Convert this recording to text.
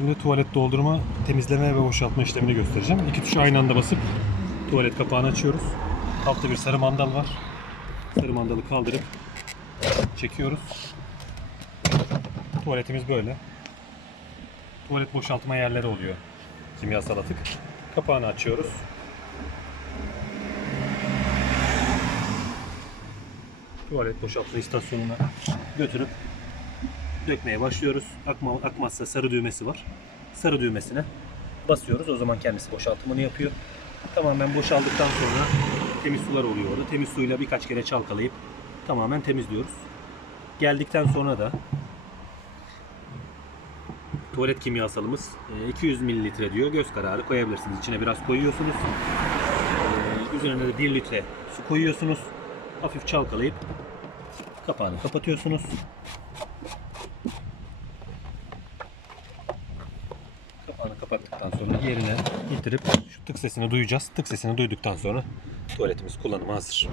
Şimdi tuvalet doldurma, temizleme ve boşaltma işlemini göstereceğim. İki tuşa aynı anda basıp tuvalet kapağını açıyoruz. Altta bir sarı mandal var. Sarı mandalı kaldırıp çekiyoruz. Tuvaletimiz böyle. Tuvalet boşaltma yerleri oluyor. Kimyasal atık. Kapağını açıyoruz. Tuvalet boşaltma istasyonuna götürüp dökmeye başlıyoruz. Akma, akmazsa sarı düğmesi var. Sarı düğmesine basıyoruz. O zaman kendisi boşaltımını yapıyor. Tamamen boşaldıktan sonra temiz sular oluyor orada. Temiz suyla birkaç kere çalkalayıp tamamen temizliyoruz. Geldikten sonra da tuvalet kimyasalımız e, 200 mililitre diyor. Göz kararı koyabilirsiniz. İçine biraz koyuyorsunuz. E, Üzerine de 1 litre su koyuyorsunuz. Hafif çalkalayıp kapağını kapatıyorsunuz. Kapağını kapattıktan sonra yerine getirip şu tık sesini duyacağız. Tık sesini duyduktan sonra tuvaletimiz kullanıma hazır.